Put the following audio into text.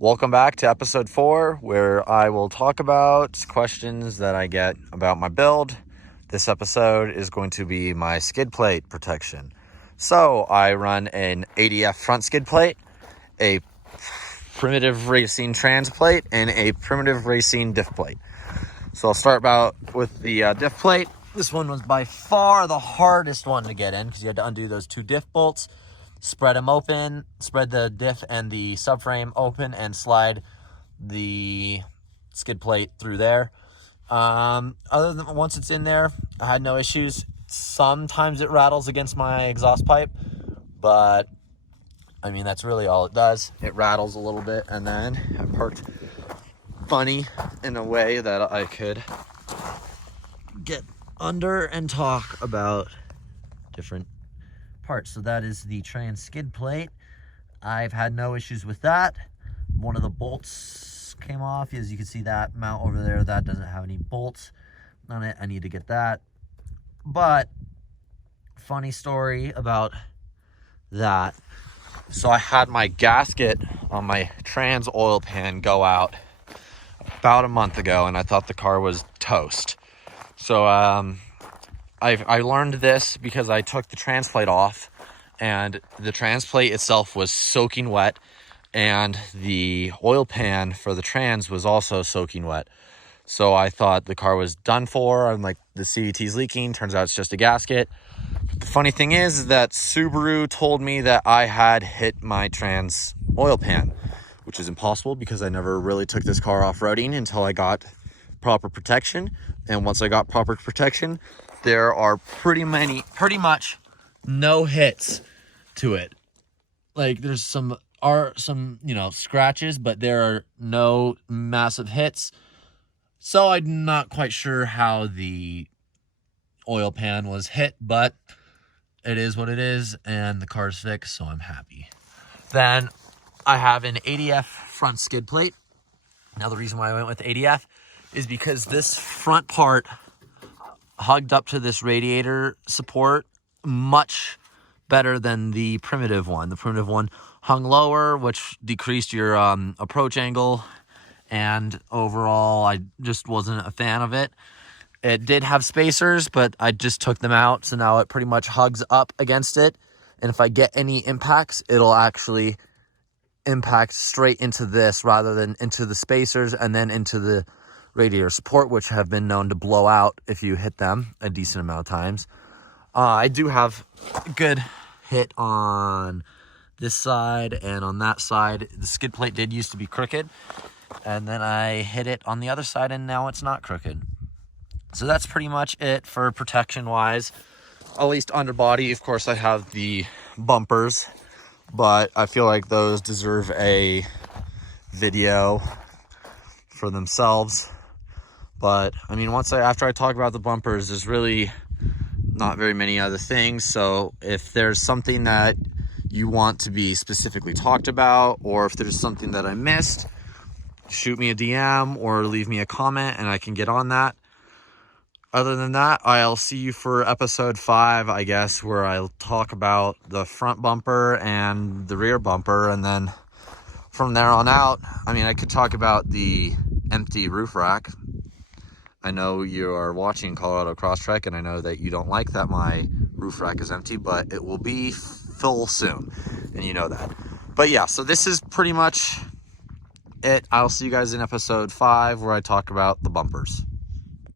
Welcome back to episode 4, where I will talk about questions that I get about my build. This episode is going to be my skid plate protection. So I run an ADF front skid plate, a primitive racing trans plate, and a primitive racing diff plate. So I'll start with the diff plate. This one was by far the hardest one to get in because you had to undo those 2 diff bolts, spread them open, spread the diff and the subframe open, and slide the skid plate through there. Other than once it's in there, I had no issues. Sometimes it rattles against my exhaust pipe, but I mean, that's really all it does. It rattles a little bit, and then I parked funny in a way that I could get under and talk about different parts. So that is the trans skid plate. I've had no issues with that. One of the bolts came off. As you can see, that mount over there, that doesn't have any bolts on it. I need to get that. But funny story about that. So I had my gasket on my trans oil pan go out about a month ago, and I thought the car was toast. So I learned this because I took the trans plate off, and the trans plate itself was soaking wet, and the oil pan for the trans was also soaking wet. So I thought the car was done for. I'm like, the CVT's leaking. Turns out it's just a gasket. The funny thing is that Subaru told me that I had hit my trans oil pan, which is impossible because I never really took this car off-roading until I got proper protection. And once I got proper protection, there are pretty much no hits to it. Like, there's some scratches, but there are no massive hits. So I'm not quite sure how the oil pan was hit, but it is what it is, and the car's fixed, so I'm happy. Then I have an ADF front skid plate. Now, the reason why I went with ADF is because this front part hugged up to this radiator support much better than the primitive one. The primitive one hung lower, which decreased your approach angle, and overall I just wasn't a fan of it. It did have spacers, but I just took them out, so now it pretty much hugs up against it, and if I get any impacts, it'll actually impact straight into this rather than into the spacers and then into the radiator support, which have been known to blow out if you hit them a decent amount of times. I do have a good hit on this side and on that side. The skid plate did used to be crooked, and then I hit it on the other side, and now it's not crooked. So that's pretty much it for protection wise. At least underbody. Of course, I have the bumpers, but I feel like those deserve a video for themselves. But I mean, after I talk about the bumpers, there's really not very many other things. So if there's something that you want to be specifically talked about, or if there's something that I missed, shoot me a DM or leave me a comment and I can get on that. Other than that, I'll see you for episode 5, I guess, where I'll talk about the front bumper and the rear bumper. And then from there on out, I mean, I could talk about the empty roof rack. I know you are watching Colorado Crosstrek, and I know that you don't like that my roof rack is empty, but it will be full soon, and you know that. But yeah, so this is pretty much it. I'll see you guys in episode 5, where I talk about the bumpers.